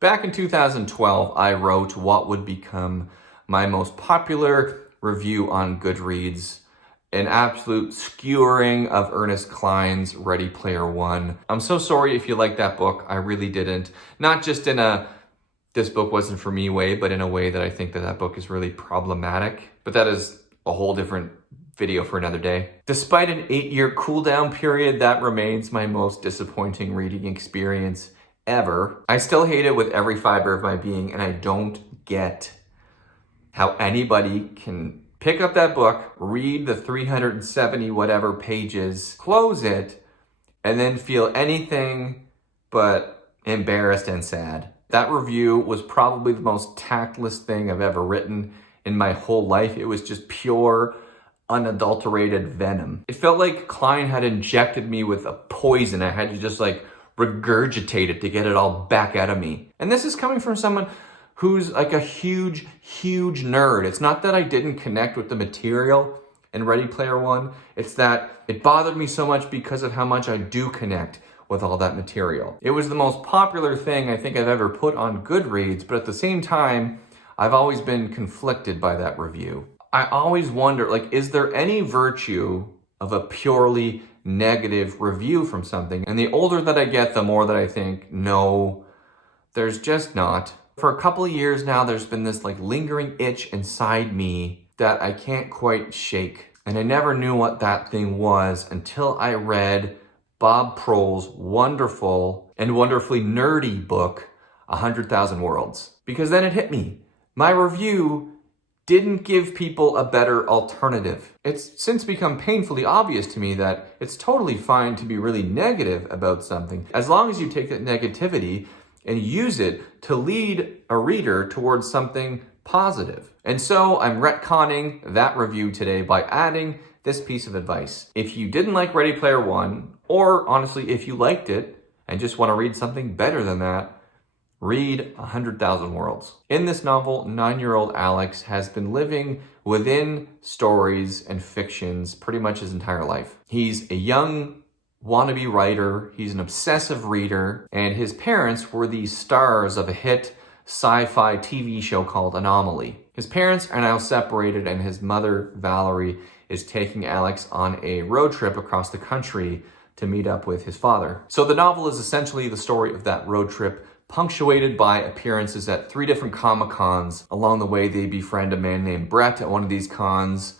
Back in 2012, I wrote what would become my most popular review on Goodreads, an absolute skewering of Ernest Cline's Ready Player One. I'm so sorry if you like that book. I really didn't. Not just in a this book wasn't for me way, but in a way that I think that book is really problematic. But that is a whole different video for another day. Despite an 8-year cool down period, that remains my most disappointing reading experience ever. I still hate it with every fiber of my being, and I don't get how anybody can pick up that book, read the 370 whatever pages, close it, and then feel anything but embarrassed and sad. That review was probably the most tactless thing I've ever written in my whole life. It was just pure, unadulterated venom. It felt like Cline had injected me with a poison. I had to just regurgitate it to get it all back out of me. And this is coming from someone who's like a huge nerd. It's not that I didn't connect with the material in Ready Player One. It's that it bothered me so much because of how much I do connect with all that material. It was the most popular thing I think I've ever put on Goodreads, but at the same time, I've always been conflicted by that review. I always wonder, is there any virtue of a purely negative review from something? And the older that I get, the more that I think, no, there's just not. For a couple of years now, there's been this lingering itch inside me that I can't quite shake. And I never knew what that thing was until I read Bob Proehl's wonderful and wonderfully nerdy book, 100,000 Worlds. Because then it hit me. My review didn't give people a better alternative. It's since become painfully obvious to me that it's totally fine to be really negative about something, as long as you take that negativity and use it to lead a reader towards something positive. And so I'm retconning that review today by adding this piece of advice. If you didn't like Ready Player One, or honestly, if you liked it and just want to read something better than that, read 100,000 Worlds. In this novel, 9-year-old Alex has been living within stories and fictions pretty much his entire life. He's a young wannabe writer, he's an obsessive reader, and his parents were the stars of a hit sci-fi TV show called Anomaly. His parents are now separated, and his mother, Valerie, is taking Alex on a road trip across the country to meet up with his father. So the novel is essentially the story of that road trip, punctuated by appearances at 3 different Comic-Cons. Along the way, they befriend a man named Brett at one of these cons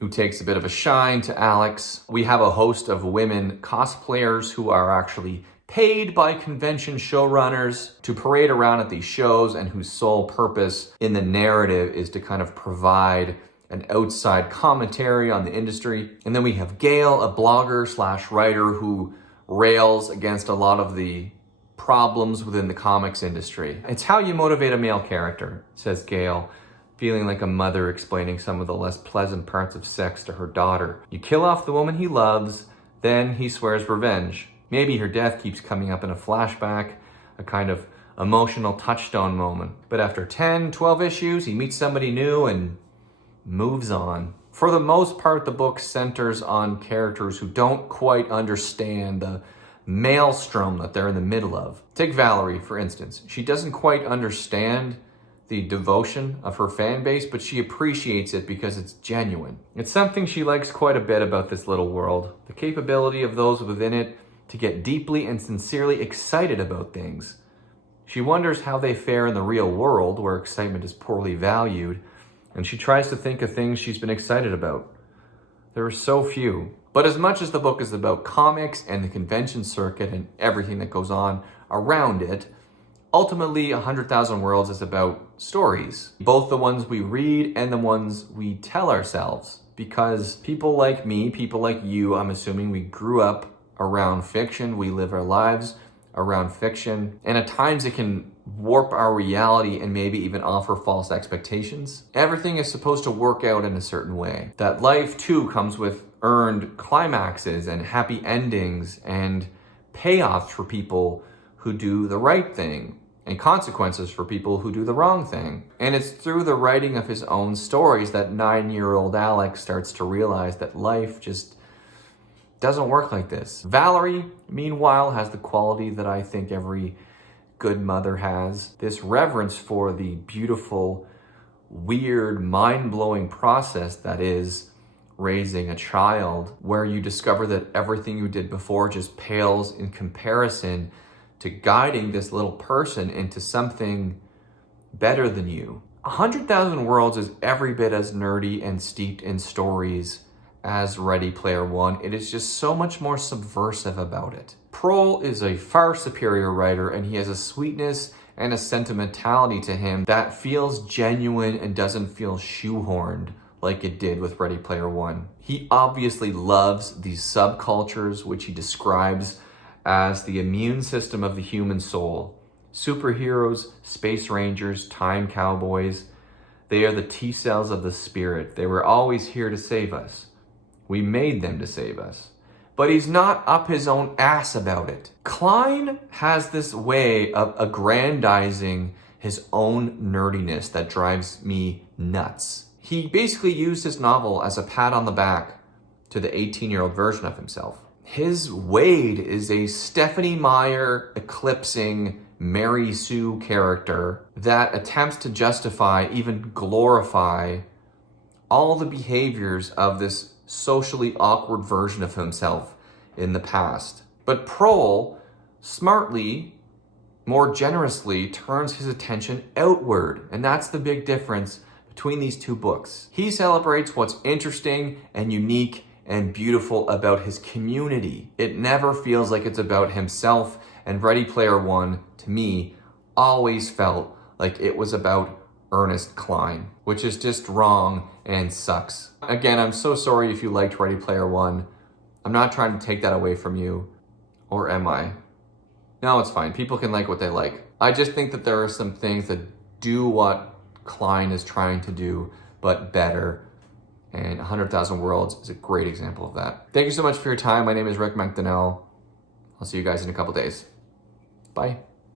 who takes a bit of a shine to Alex. We have a host of women cosplayers who are actually paid by convention showrunners to parade around at these shows, and whose sole purpose in the narrative is to kind of provide an outside commentary on the industry. And then we have Gail, a blogger/writer who rails against a lot of the problems within the comics industry. It's how you motivate a male character, says Gail, feeling like a mother explaining some of the less pleasant parts of sex to her daughter. You kill off the woman he loves, then he swears revenge. Maybe her death keeps coming up in a flashback, a kind of emotional touchstone moment. But after 10, 12 issues, he meets somebody new and moves on. For the most part, the book centers on characters who don't quite understand the maelstrom that they're in the middle of. Take Valerie, for instance. She doesn't quite understand the devotion of her fan base, but she appreciates it because it's genuine. It's something she likes quite a bit about this little world, the capability of those within it to get deeply and sincerely excited about things. She wonders how they fare in the real world, where excitement is poorly valued, and she tries to think of things she's been excited about. There are so few. But as much as the book is about comics and the convention circuit and everything that goes on around it, ultimately 100,000 Worlds is about stories. Both the ones we read and the ones we tell ourselves. Because people like me, people like you, I'm assuming, we grew up around fiction. We live our lives around fiction. And at times it can warp our reality and maybe even offer false expectations. Everything is supposed to work out in a certain way. That life too comes with earned climaxes and happy endings and payoffs for people who do the right thing, and consequences for people who do the wrong thing. And it's through the writing of his own stories that 9-year-old Alex starts to realize that life just doesn't work like this. Valerie, meanwhile, has the quality that I think every good mother has, this reverence for the beautiful, weird, mind-blowing process that is raising a child, where you discover that everything you did before just pales in comparison to guiding this little person into something better than you. 100,000 Worlds is every bit as nerdy and steeped in stories as Ready Player One. It is just so much more subversive about it. Proehl is a far superior writer, and he has a sweetness and a sentimentality to him that feels genuine and doesn't feel shoehorned like it did with Ready Player One. He obviously loves these subcultures, which he describes as the immune system of the human soul. Superheroes, space rangers, time cowboys, they are the T cells of the spirit. They were always here to save us. We made them to save us. But he's not up his own ass about it. Klein has this way of aggrandizing his own nerdiness that drives me nuts. He basically used his novel as a pat on the back to the 18-year-old version of himself. His Wade is a Stephenie Meyer eclipsing Mary Sue character that attempts to justify, even glorify, all the behaviors of this socially awkward version of himself in the past. But Proehl smartly, more generously, turns his attention outward, and that's the big difference between these two books. He celebrates what's interesting and unique and beautiful about his community. It never feels like it's about himself, and Ready Player One, to me, always felt like it was about Ernest Cline, which is just wrong and sucks. Again, I'm so sorry if you liked Ready Player One. I'm not trying to take that away from you, or am I? No, it's fine. People can like what they like. I just think that there are some things that do what Cline is trying to do, but better. And 100,000 Worlds is a great example of that. Thank you so much for your time. My name is Rick McDonnell. I'll see you guys in a couple days. Bye.